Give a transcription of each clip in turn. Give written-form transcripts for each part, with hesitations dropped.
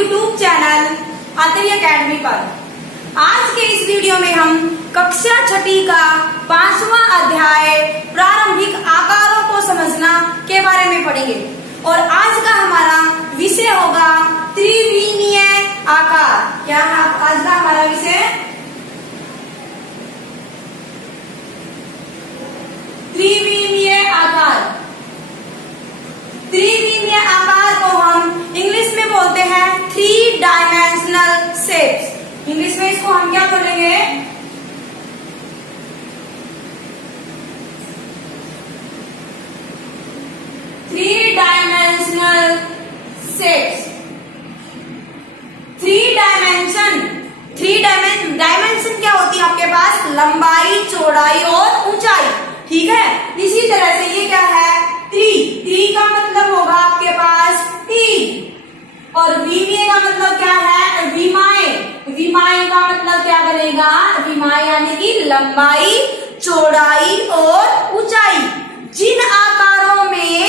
YouTube channel Atri academy पर। आज के इस वीडियो में हम कक्षा छठी का 5वां अध्याय प्रारंभिक आकारों को समझना के बारे में पढ़ेंगे और आज का हमारा विषय होगा त्रिविमीय आकार। क्या है आज का हमारा विषय? त्रिविमीय आकार। त्रिविमीय आकार को हम इंग्लिश में बोलते हैं 3 डायमेंशनल शेप्स। इंग्लिश में इसको हम क्या बोलेंगे? Three dimensional shapes. डायमेंशन क्या होती है आपके पास? लंबाई, चौड़ाई और ऊंचाई। ठीक है, इसी तरह से ये क्या है? त्रि का मतलब होगा आपके पास 3 और विमीय का मतलब क्या है? विमाय। विमाय का मतलब क्या बनेगा? विमाय यानी कि लंबाई, चौड़ाई और ऊंचाई। जिन आकारों में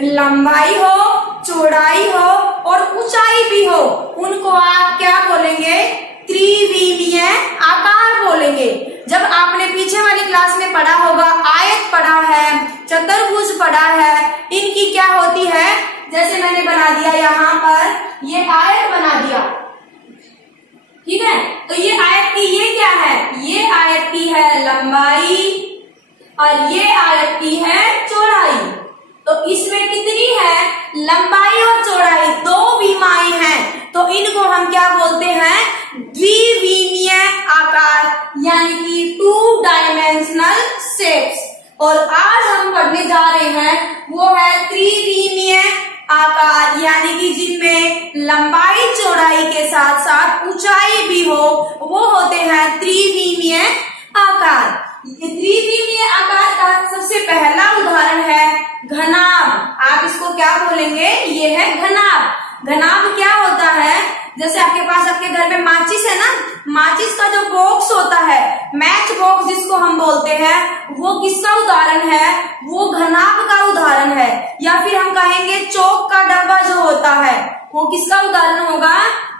लंबाई हो, चौड़ाई हो और ऊंचाई भी हो उनको आप क्या बोलेंगे? त्रिविमीय आकार बोलेंगे। जब आपने पीछे वाली क्लास में पढ़ा होगा, आयत पढ़ा है, चतुर्भुज पढ़ा है, इनकी क्या होती है? जैसे मैंने बना दिया यहाँ पर, ये आयत बना दिया। ठीक है, तो ये आयत की ये क्या है? ये आयत की है लंबाई और ये आयत की है चौड़ाई। तो इसमें कितनी है? लंबाई और चौड़ाई, 2 विमाएं हैं, तो इनको हम क्या बोलते हैं? द्विविमीय आकार यानी कि 2 डायमेंशनल शेप्स। और आज हम पढ़ने जा रहे हैं वो है त्रिविमीय आकार, यानी कि जिनमें लंबाई चौड़ाई के साथ साथ ऊंचाई भी हो, वो होते हैं त्रिविमीय आकार। त्रिविमीय आकार का सबसे पहला उदाहरण है घनाभ। आप इसको क्या बोलेंगे? ये है घनाभ। घनाभ क्या होता है? जैसे आपके पास आपके घर में माचिस है ना, माचिस का जो बॉक्स होता है, मैच बॉक्स जिसको हम बोलते हैं, वो किसका उदाहरण है? वो घनाभ का उदाहरण है। या फिर हम कहेंगे चौक का डब्बा जो होता है, वो किसका उदाहरण होगा?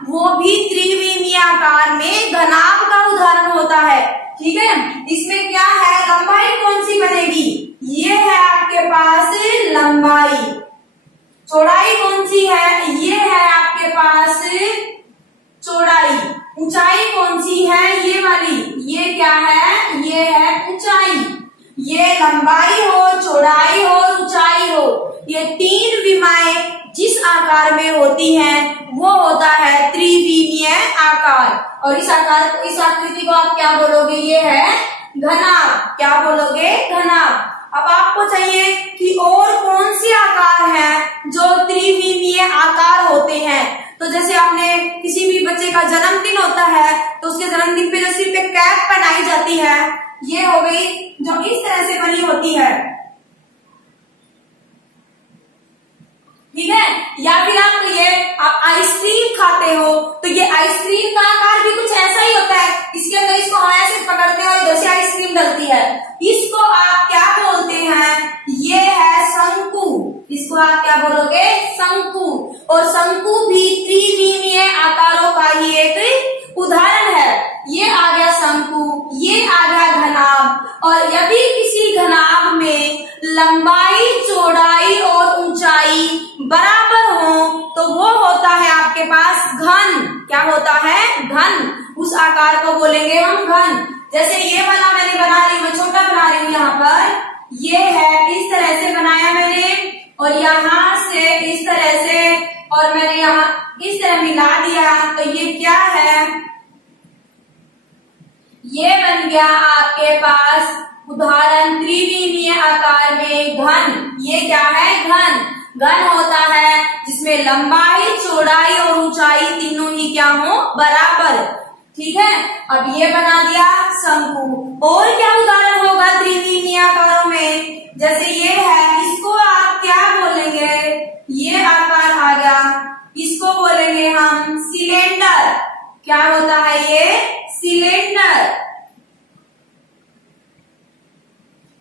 वो भी त्रिविमीय आकार में घनाभ का उदाहरण होता है। ठीक है, इसमें क्या है? लंबाई कौन सी बनेगी? ये है आपके पास लंबाई। चौड़ाई कौन सी है? ये है आपके पास चौड़ाई। ऊंचाई कौन सी है? ये वाली। ये क्या है? ये है ऊंचाई। ये लंबाई हो, चौड़ाई हो, ऊंचाई हो, ये 3 विमाएं जिस आकार में होती हैं वो होता है त्रिविमीय आकार। और इस आकार को, इस आकृति को आप क्या बोलोगे? ये है घनाभ। क्या बोलोगे? घनाभ। अब आपको चाहिए कि और कौन से आकार हैं जो त्रिविमीय आकार होते हैं। तो जैसे आपने किसी भी बच्चे का जन्मदिन होता है तो उसके जन्मदिन पे जो सिर पे कैप पहनाई जाती है, ये हो गई जो इस तरह से बनी होती है। ठीक है, या फिर आप आइसक्रीम खाते हो तो ये आइसक्रीम का आकार भी कुछ ऐसा ही होता है। इसके अंदर इसको हम ऐसे पकड़ते हैं और इधर से आइसक्रीम डलती है। इसको आप क्या बोलते हैं? ये है शंकु। इसको आप क्या बोलोगे? शंकु। और शंकु भी त्रिविमीय आकारों का ही एक उदाहरण है। ये आ गया शंकु, ये आ गया घनाभ। और यदि किसी घनाभ में लंबाई, चौड़ाई और ऊंचाई बराबर हो तो वो होता है आपके पास घन। क्या होता है? घन। उस आकार को बोलेंगे हम घन। जैसे ये वाला मैंने बना रही हूँ, मैं छोटा बना रही हूँ यहाँ पर, ये है इस तरह से बनाया मैंने, और यहाँ से इस तरह से, और मैंने यहाँ इस तरह मिला दिया, तो ये क्या है? ये बन गया आपके पास उदाहरण त्रिविमीय आकार में घन। ये क्या है? घन। घन होता है जिसमें लंबाई, चौड़ाई और ऊंचाई तीनों ही क्या हो? बराबर। ठीक है, अब ये बना दिया शंकु। और क्या उदाहरण होगा त्रिविमीय आकारों में? जैसे ये है, इसको आप क्या बोलेंगे? ये आकार आ गया, इसको बोलेंगे हम सिलेंडर। क्या होता है ये? सिलेंडर।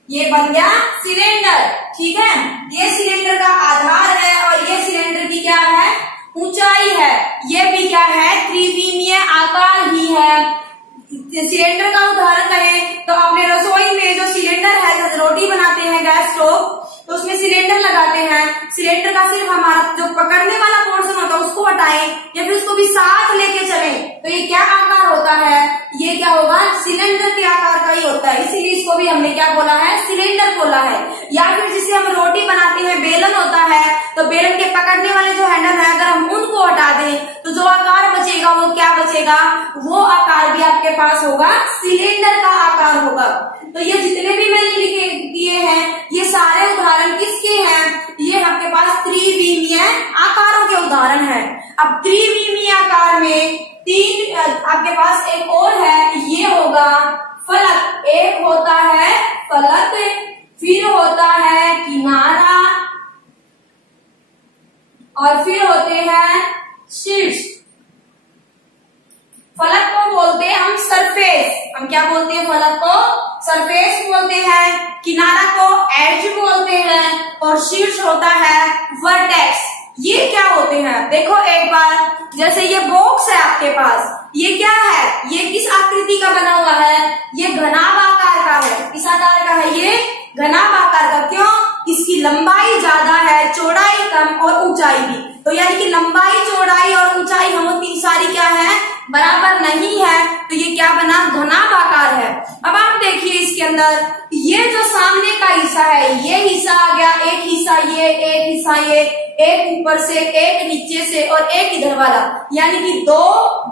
ये बन गया सिलेंडर। ठीक है, ये सिलेंडर का आधार है और ये सिलेंडर की क्या है? ऊंचाई है। ये भी क्या है, त्रिविमीय आकार ही है। सिलेंडर का उदाहरण कहें तो अपने रसोई में जो सिलेंडर है, जब रोटी बनाते हैं गैस स्टोव, तो उसमें सिलेंडर लगाते हैं। सिलेंडर का सिर्फ हमारा जो पकड़ने वाला पोर्शन होता है उसको हटाएं या फिर उसको भी साथ लेके चलें, तो ये क्या आकार होता है, ये क्या होगा, सिलेंडर के आकार का ही होता है। इसीलिए इसको भी हमने क्या बोला है, सिलेंडर बोला है। या फिर जिसे हम रोटी बनाते हैं बेलन होता है, तो बेलन के पकड़ने वाले जो हैंडल है, अगर हम उनको हटा दें तो जो आकार बचेगा वो क्या बचेगा, वो आकार भी आपके पास होगा, सिलेंडर का आकार होगा। तो ये जितने भी मैंने लिखे दिए हैं ये सारे उदाहरण किसके हैं, ये आपके पास त्रिविमीय आकारों के उदाहरण हैं। अब त्रिविमीय आकार में तीन आपके पास एक और है, ये होगा फलक। एक होता है फलक, फिर होता है किनारा और फिर होते हैं शीर्ष। फलक को बोलते हैं हम सरफेस, हम क्या बोलते हैं, फलक को सरफेस बोलते हैं, किनारा को एज बोलते हैं और शीर्ष होता है वर्टेक्स। ये क्या होते हैं, देखो एक बार, जैसे ये बॉक्स है आपके पास, ये क्या है, ये किस आकृति का बना हुआ है, ये घनाभ आकार का है। किस आकार का है, ये घनाभ आकार का। क्यों, इसकी लंबाई ज्यादा है, चौड़ाई कम और ऊंचाई भी। तो यानी कि लंबाई, चौड़ाई और ऊंचाई हम तीन सारी क्या है, बराबर नहीं है, तो ये क्या बना, घनाभ आकार है। अब आप देखिए इसके अंदर ये जो सामने का हिस्सा है, ये हिस्सा आ गया, एक हिस्सा ये, एक हिस्सा ये, एक ऊपर से, एक नीचे से और एक इधर वाला, यानी कि 2,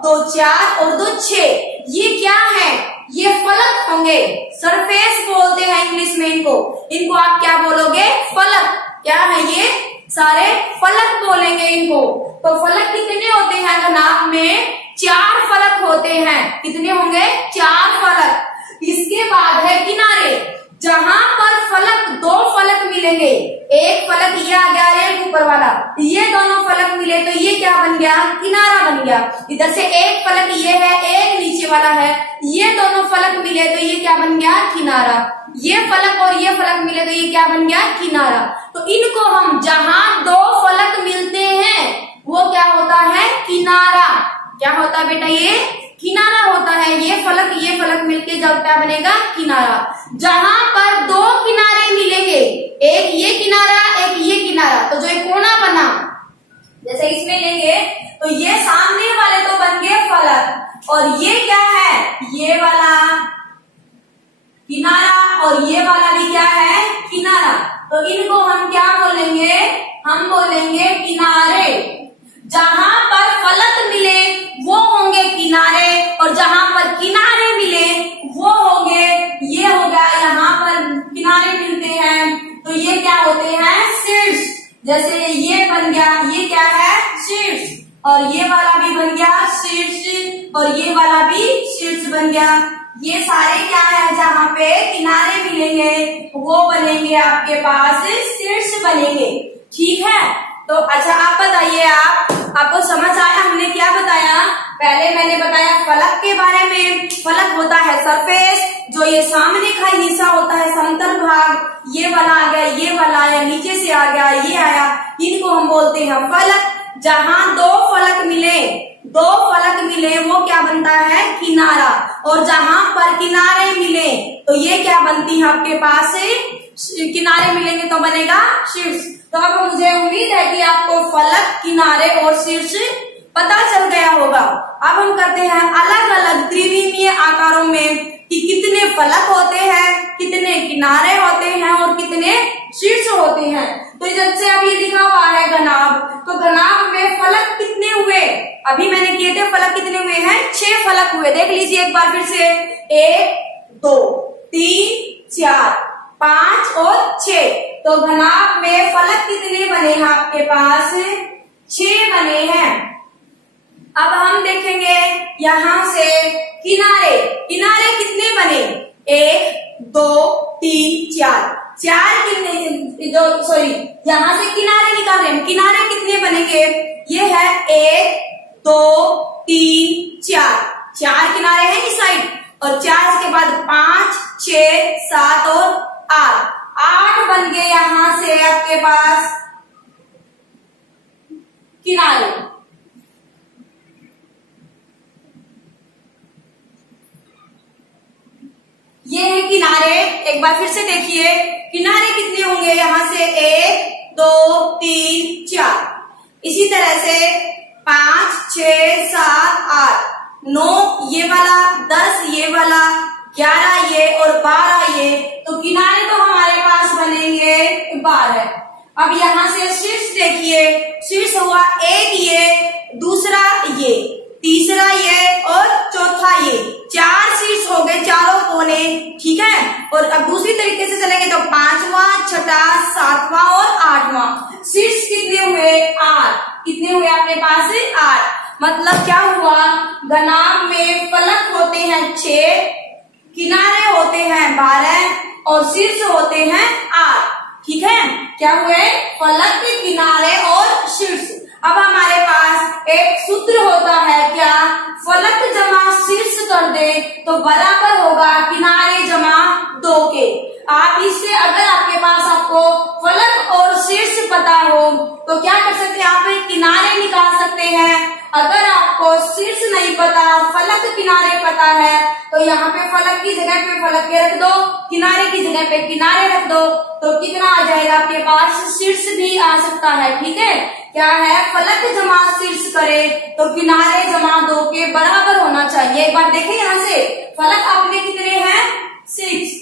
2, 4 और 2, 6। ये क्या है, ये फलक होंगे, सरफेस बोलते हैं इंग्लिश में इनको। इनको आप क्या बोलोगे, फलक। क्या है ये, सारे फलक बोलेंगे इनको। तो फलक कितने होते हैं घनाभ में, 4 फलक होते हैं। कितने होंगे, 4 फलक। इसके बाद है किनारे, जहां पर फलक, 2 फलक मिलेंगे, एक फलक ये आ गया, एक ऊपर वाला, ये दोनों फलक मिले तो ये क्या बन गया, किनारा बन गया। इधर से एक फलक ये है, एक नीचे वाला है, ये दोनों फलक मिले तो ये क्या बन गया, किनारा। ये फलक और ये फलक मिले तो ये क्या बन गया, किनारा। तो इनको हम, जहां 2 फलक मिलते हैं वो क्या होता है, किनारा। क्या होता है बेटा, ये किनारा होता है। ये फलक मिलके जब क्या बनेगा, किनारा। जहां पर 2 किनारे मिलेंगे, एक ये किनारा, एक ये किनारा, तो जो एक कोना बना, जैसे इसमें लेंगे तो ये सामने वाले तो बन गए फलक, और ये क्या है, ये वाला किनारा और ये वाला भी क्या है, किनारा। तो इनको हम क्या बोलेंगे, हम बोलेंगे किनारे। जहां पर फलक मिले वो होंगे किनारे, और जहां पर किनारे मिले वो होंगे, ये होगा, यहाँ पर किनारे मिलते हैं तो ये क्या होते हैं, शीर्ष। जैसे ये बन गया, ये क्या है, शीर्ष, और ये वाला भी बन गया शीर्ष, और ये वाला भी शीर्ष बन गया। ये सारे क्या है, जहां पे किनारे मिलेंगे वो बनेंगे आपके पास शीर्ष बनेंगे। ठीक है, तो अच्छा आप बताइए, आपको समझ आया हमने क्या बताया। पहले मैंने बताया फलक के बारे में। फलक होता है सरफेस, जो ये सामने का हिस्सा होता है, समतल भाग, ये वाला आ गया, ये वाला आया, नीचे से आ गया, ये आया, इनको हम बोलते हैं फलक। जहां 2 फलक मिले, 2 फलक मिले वो क्या बनता है, किनारा। और जहां पर किनारे मिले तो ये क्या बनती है आपके पास, किनारे मिलेंगे तो बनेगा शीर्ष। तो अब मुझे उम्मीद है कि आपको फलक, किनारे और शीर्ष पता चल गया होगा। अब हम करते हैं अलग अलग त्रिविमीय आकारों में कि कितने फलक होते हैं, कितने किनारे होते हैं और कितने शीर्ष होते हैं। तो जैसे अभी लिखा हुआ है घनाभ, तो घनाभ में फलक कितने हुए, अभी मैंने किए थे, फलक कितने हुए हैं, 6 फलक हुए। देख लीजिए एक बार फिर से, 1, 2, 3, 4, 5 और 6। तो घनाभ में फलक कितने बने हैं आपके पास, 6 बने हैं। अब हम देखेंगे यहां से किनारे, किनारे कितने बने, 1, 2, 3, 4, 4 कितने, जो सॉरी यहां से किनारे निकाल रहे हैं, किनारे कितने बनेंगे, ये है 1, 2, 3, 4, 4 किनारे हैं इस साइड, और 4 के बाद 5, 6, 7 और 8, 8 बन गए यहां से आपके पास किनारे। किनारे एक बार फिर से देखिए, किनारे कितने होंगे, यहाँ से 1 2 3 4, इसी तरह से 5 6 7 8 9 ये वाला, 10 ये वाला, 11 ये और 12 ये, तो किनारे तो हमारे पास बनेंगे 12। अब यहाँ से शीर्ष देखिए, शीर्ष हुआ एक ये, दूसरा ये, तीसरा ये और चौथा ये, 4 शीर्ष हो गए, चारों कोने, ठीक है। और अब दूसरी तरीके से चलेंगे तो 5वां, 6वां, 7वां और 8वां। शीर्ष कितने हुए, 8, कितने हुए आपके पास 8, मतलब क्या हुआ, घनाभ में फलक होते हैं 6, किनारे होते हैं 12 और शीर्ष होते हैं 8, ठीक है। क्या हुए, फलक, किनारे और शीर्ष। अब हमारे पास एक सूत्र होता है क्या, फलक जमा शीर्ष कर दे तो बराबर होगा किनारे जमा 2 के। आप इससे अगर आपके पास आपको फलक और शीर्ष पता हो तो क्या कर सकते हैं, आप किनारे निकाल सकते हैं। अगर आपको शीर्ष नहीं पता, फलक किनारे पता है, तो यहाँ पे फलक की जगह पे फलक के रख दो, किनारे की जगह पे किनारे रख दो, तो कितना आ जाएगा आपके पास, शीर्ष भी आ सकता है, ठीक है। क्या है, फलक जमा शीर्ष करे तो किनारे जमा 2 के बराबर होना चाहिए। एक बार देखें यहाँ से, फलक आपने कितने हैं, 6,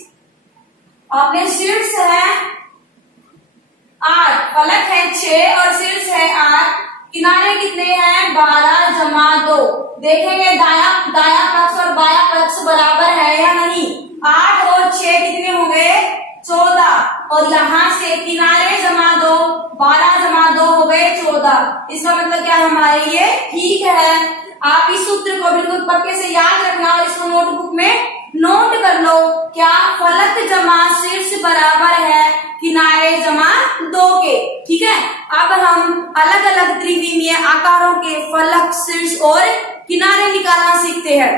आपने शीर्ष है 8, फलक है 6 और शीर्ष है 8, किनारे कितने हैं, 12 जमा 2। देखेंगे दाया पक्ष और बाया पक्ष बराबर है या नहीं, 8 और 6 कितने हो गए, 14, और यहाँ से किनारे जमा 2, 12 जमा 2 हो गए 14। इसका मतलब क्या हमारे ये ठीक है। आप इस सूत्र को बिल्कुल पक्के से याद रखना और इसको नोटबुक में नोट कर लो, क्या फलक जमा शीर्ष बराबर है किनारे जमा 2 के, ठीक है। अब हम अलग अलग त्रिविमीय आकारों के फलक, शीर्ष और किनारे निकालना सीखते हैं।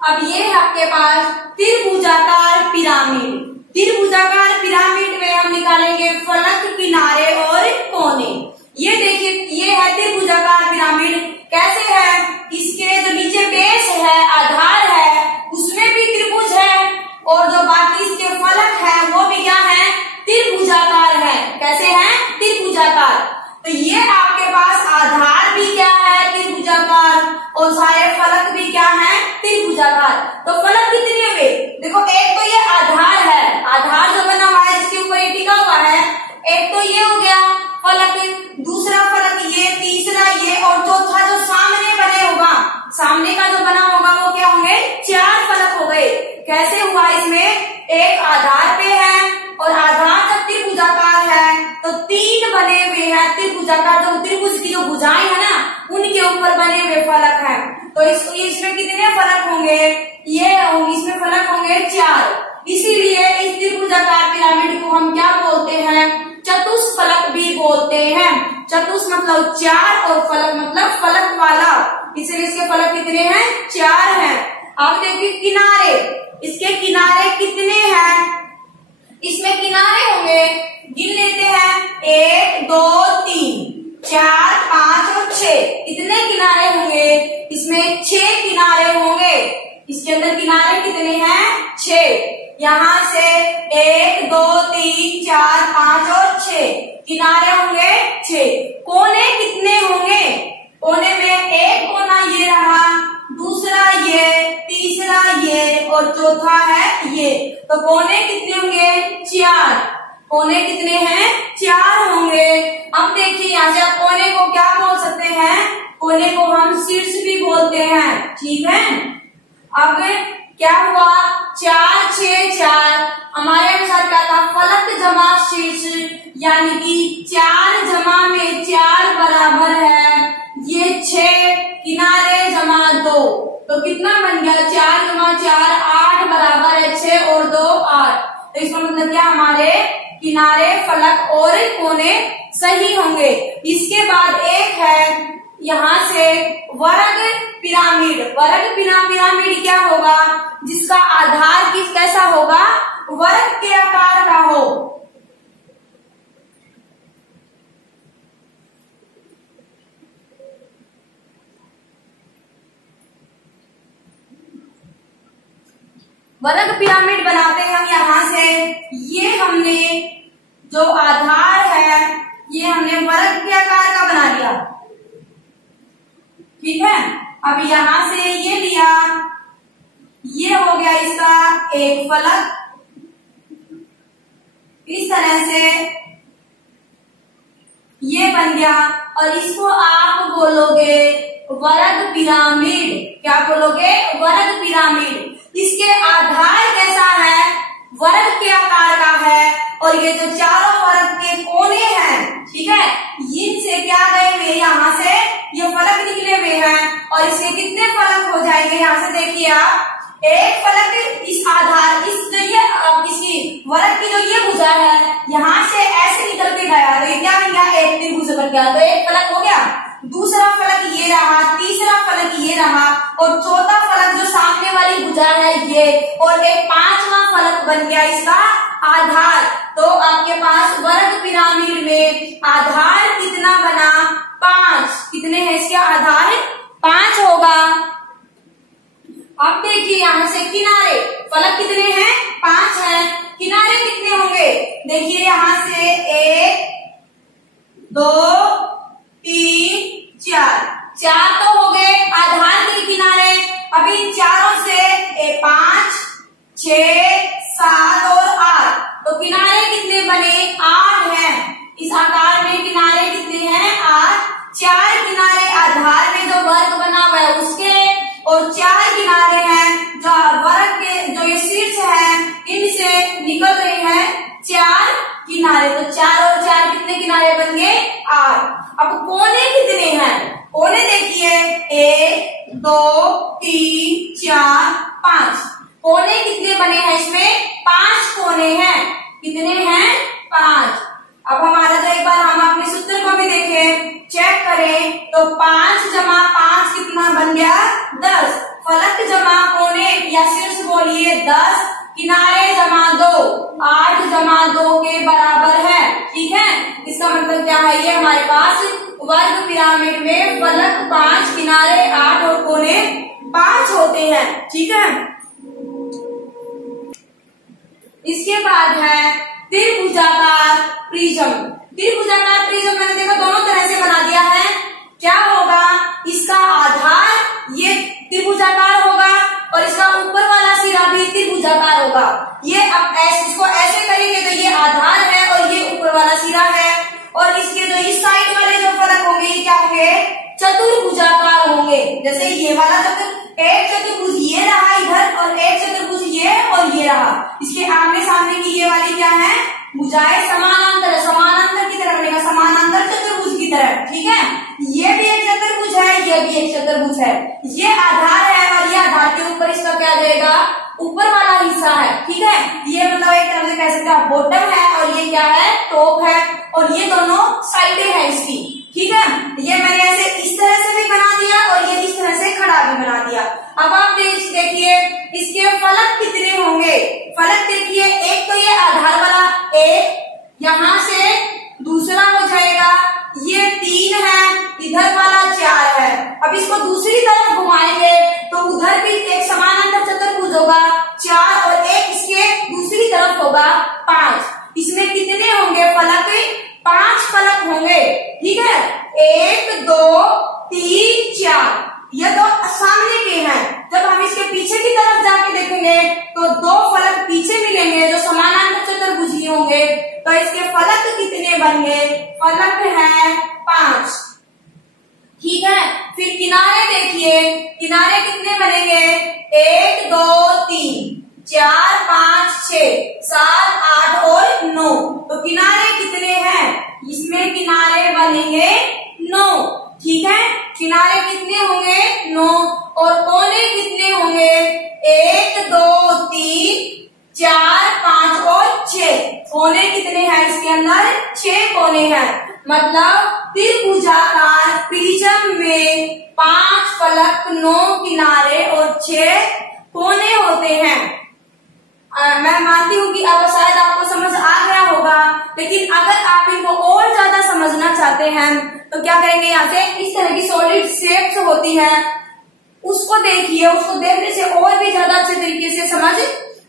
अब ये है आपके पास त्रिभुजाकार पिरामिड। त्रिभुजाकार पिरामिड में हम निकालेंगे फलक, किनारे और कोने। ये देखिए, ये है त्रिभुजाकार पिरामिड। कैसे है, इसके जो नीचे बेस है, आधार है, उसमें भी त्रिभुज है और जो बाकी इसके फलक है वो भी क्या है, त्रिभुजाकार है। कैसे है, त्रिभुजाकार। तो ये आपके पास आधार भी क्या है, त्रिभुजाकार, और सारे फलक भी क्या है, त्रिभुजाकार। तो फलक कितने हुए, देखो, एक तो ये आधार है, आधार जो बना हुआ है जिसके ऊपर ये टिका हुआ है, एक तो ये हो गया फलक, दूसरा फलक ये, तीसरा ये, और चौथा जो सामने बने होगा, सामने का जो बना होगा वो क्या होंगे, 4 फलक हो गए। कैसे हुआ, इसमें एक आधार पे है और आधार जब त्रिभुजाकार है तो 3 बने हुए हैं त्रिभुजाकार, जो त्रिभुज की जो भुजाएं है ना उनके ऊपर बने हुए फलक हैं। तो इसमें कितने फलक होंगे, ये इसमें फलक होंगे 4। इसीलिए इस त्रिभुजाकार पिरामिड को हम क्या बोलते हैं, चतुष्फलक भी बोलते हैं। चतुष मतलब 4 और फलक मतलब फलक वाला, इसलिए इसके फलक कितने हैं, 4 हैं। अब देखिए किनारे, इसके किनारे कितने हैं, इसमें किनारे होंगे, गिन लेते हैं, 1 2 3 4 5 और 6, कितने किनारे होंगे, इसमें 6 किनारे होंगे। इसके अंदर किनारे कितने हैं, 6। यहाँ से 1 2 3 4 5 और 6 किनारे होंगे 6। कोने कितने होंगे, कोने में एक कोना ये रहा, दूसरा ये, तीसरा ये और चौथा है ये, तो कोने कितने होंगे, 4। कोने कितने हैं, 4 होंगे। अब देखिए यहाँ से आप कोने को क्या बोल सकते हैं, कोने को हम शीर्ष भी बोलते हैं, ठीक है। अब क्या हुआ, 4 6 4, हमारे अनुसार क्या था, फलक जमा शीर्ष, यानी कि 4 जमा में 4 बराबर है ये 6, किनारे जमा 2, तो कितना बन गया, 4 जमा 4 8 बराबर है 6 और 2 8। तो इसका मतलब क्या, हमारे किनारे, फलक और कोने सही होंगे। इसके बाद एक है यहाँ से वर्ग पिरामिड। वर्ग पिरामिड क्या होगा, जिसका आधार कैसा होगा, वर्ग के आकार का हो। वर्ग पिरामिड बनाते हैं हम यहाँ से। ये हमने जो आधार है ये हमने वर्ग के आकार का बना लिया, ठीक है। अब यहां से ये लिया, ये हो गया इसका एक फलक, इस तरह से ये बन गया और इसको आप बोलोगे वर्ग पिरामिड। क्या बोलोगे? वर्ग पिरामिड। इसके आधार कैसा है? वर्ग के आकार का है और ये जो चारों वर्ग के कोने हैं, ठीक है, इनसे क्या गए हुए यहाँ से ये फलक निकले हुए हैं और इसके कितने फलक हो जाएंगे? यहाँ से देखिए आप, एक फलक इस आधार, इस जो ये इसकी वर्ग की जो ये भुजा है यहाँ से ऐसे निकल के गया तो ये क्या बन गया? एक त्रिभुज बन गया, तो एक फलक हो गया। दूसरा फलक ये रहा, तीसरा फलक ये रहा और चौथा फलक जो सामने वाली भुजा है ये, और एक पांचवा फलक बन गया इसका आधार। तो आपके पास वर्ग पिरामिड में आधार कितना बना? 5। कितने हैं इसके आधार? 5 होगा। अब देखिए यहाँ से किनारे, फलक कितने हैं? 5 हैं। किनारे कितने होंगे? देखिए यहाँ से 1 2 3 4, 4 तो हो गए आधार के किनारे। अभी इन चारों से 5 6 7 और 8, तो किनारे कितने बने? 8 हैं। इस आकार में किनारे कितने हैं? 8। 4 किनारे आधार में जो वर्ग बना हुआ है उसके, और 4 किनारे हैं जो वर्ग के जो ये शीर्ष है इनसे निकल रहे हैं 4 किनारे। तो 4 और 4 कितने किनारे बन गए? 8। अब कोने कितने हैं? कोने देखिए 1 2 3 4 5। कोने कितने बने हैं इसमें? 5 कोने हैं। कितने हैं? 5। अब हमारा जो एक बार हम अपने सूत्र को भी देखें, चेक करें तो 5 जमा 5 कितना बन गया? 10। फलक जमा कोने या शीर्ष बोलिए 10, किनारे जमा 2, 8 जमा 2 के बराबर है, ठीक है। इसका मतलब क्या है? ये हमारे पास वर्ग पिरामिड में फलक 5, किनारे 8 और कोने 5 होते हैं, ठीक है। इसके बाद है त्रिभुजाकार प्रिज्म। त्रिभुजाकार प्रिज्म मैंने देखा दोनों तरह से बना दिया है। क्या होगा? इसका आधार ये त्रिभुजाकार होगा और इसका ऊपर वाला सिरा भी त्रिभुजाकार होगा। ये अब इसको ऐसे करेंगे तो ये आधार है और ये ऊपर वाला सिरा है, और इसके जो इस साइड वाले जो फलक होंगे ये क्या होंगे? चतुर्भुजाकार होंगे। जैसे ये वाला एक चतुर्भुज ये रहा इधर और एक चतुर्भुज ये और ये रहा। इसके आमने सामने की ये वाली क्या है? भुजाएं समानांतर, समानांतर की तरह बनेगा, समानांतर चतुर्भुज की तरह, ठीक है। ये भी एक चतुर्भुज है, ये भी एक चतुर्भुज है। ये आधार है और ये आधार के ऊपर इसका क्या जाएगा? ऊपर वाला हिस्सा है, ठीक है। ये मतलब एक तरह से कह सकते हैं बॉटम है और ये क्या है? टॉप है, और ये दोनों साइडें हैं इसकी, ठीक है। ये मैंने ऐसे इस तरह से भी बना दिया और ये इस तरह से खड़ा भी बना दिया। अब आप देखिए इसके फलक कितने होंगे? फलक देखिए, एक तो ये आधार वाला एक, यहां से दूसरा हो जाएगा ये 3 है, इधर वाला 4 है। अब इसको दूसरी तरफ घुमाएंगे तो उधर भी एक समानांतर चतुर्भुज होगा 4 और एक इसके दूसरी तरफ होगा 5। इसमें कितने होंगे फलक? 5 फलक होंगे, ठीक है। 1 2 3 4, ये दो सामने के हैं। जब हम इसके पीछे की तरफ जाके देखेंगे तो 2 फलक पीछे मिलेंगे जो समानांतर चतुर्भुज ही होंगे। तो इसके फलक कितने बन गए? फलक है 5, ठीक है। फिर किनारे देखिए, किनारे कितने बनेंगे? 1 2 3 4 5 6 7 8 और 9। तो किनारे कितने हैं? इसमें किनारे बनेंगे 9, ठीक है। किनारे कितने होंगे? 9। और कोने कितने होंगे? 1 2 3 4 5 और 6। कोने कितने हैं इसके अंदर? 6 कोने हैं। मतलब त्रिभुजाकार प्रिज्म में 5 फलक, 9 किनारे और 6 कोने होते हैं। मैं मानती हूँ कि अब शायद आपको समझ आ गया होगा, लेकिन अगर आप इनको और ज्यादा समझना चाहते हैं तो क्या करेंगे? यहाँ से इस तरह की सॉलिड शेप्स होती है, उसको देखिए, उसको देखने से और भी ज्यादा अच्छे तरीके से समझ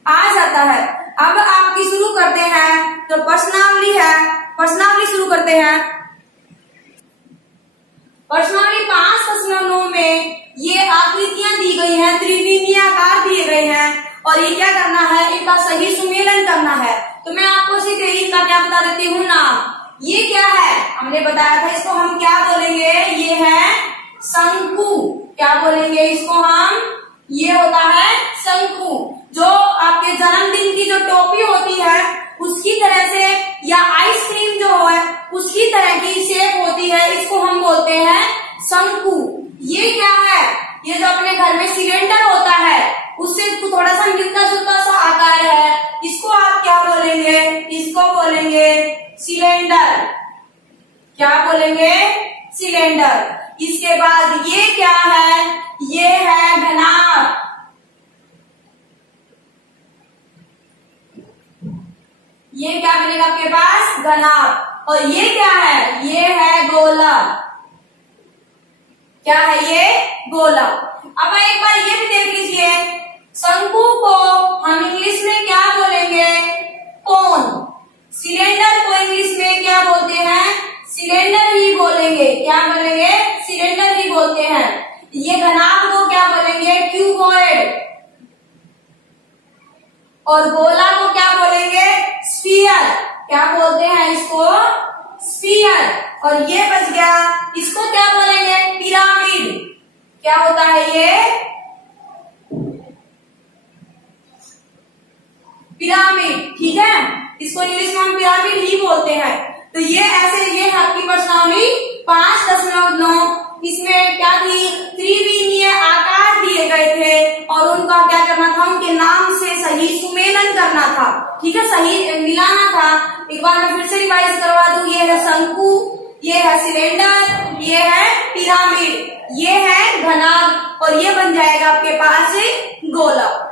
आ जाता है। अब आपकी शुरू करते हैं, तो प्रश्नावली है, प्रश्नावली शुरू करते हैं। प्रश्नावली 5.9 में ये आकृतियां दी गई हैं, त्रिविमीय आकार दिए गए हैं और ये क्या करना है, इनका सही सुमेलन करना है। तो मैं आपको सीधे इनका क्या बता देती हूँ नाम। ये क्या है, हमने बताया था इसको हम क्या बोलेंगे, ये है शंकु। क्या बोलेंगे इसको हम, ये होता है शंकु। जो आपके जन्मदिन की जो टोपी होती है उसकी तरह से, या आइसक्रीम जो है उसकी तरह की शेप होती है, इसको हम बोलते हैं शंकु। ये क्या है, ये जो अपने घर में सिलेंडर होता है उससे थोड़ा सा मिलता जुलता सा आकार है, इसको आप क्या बोलेंगे, इसको बोलेंगे सिलेंडर। क्या बोलेंगे, सिलेंडर। इसके बाद ये क्या है, ये है घनाभ। ये क्या बनेगा आपके पास, घनाभ। और ये क्या है, ये है गोलक। क्या है ये, गोलक। अब एक बार ये भी देख लीजिए, शंकु को हम इंग्लिश में क्या बोलेंगे, कोन। सिलेंडर को इंग्लिश में क्या बोलते हैं, सिलेंडर ही बोलेंगे। क्या बोलेंगे, सिलेंडर ही बोलते हैं। ये घनाभ को क्या बोलेंगे, क्यूबॉइड। और गोला को क्या बोलेंगे, स्फीयर। क्या बोलते हैं इसको, स्फीयर। और ये बच गया, इसको क्या बोलेंगे, पिरामिड। क्या होता है ये, पिरामिड। ठीक है, इसको इंग्लिश में हम पिरामिड ही बोलते हैं। तो ये ऐसे, ये आपकी प्रश्नावली 5.9, इसमें क्या थी, त्रिविमीय आकार दिए गए थे और उनका क्या करना था, उनके नाम से सही सुमेलन करना था। ठीक है, सही मिलाना था। एक बार मैं फिर से रिवाइज करवा दूं, ये है शंकु, ये है सिलेंडर, ये है पिरामिड, ये है घनाभ और ये बन जाएगा आपके पास गोलक।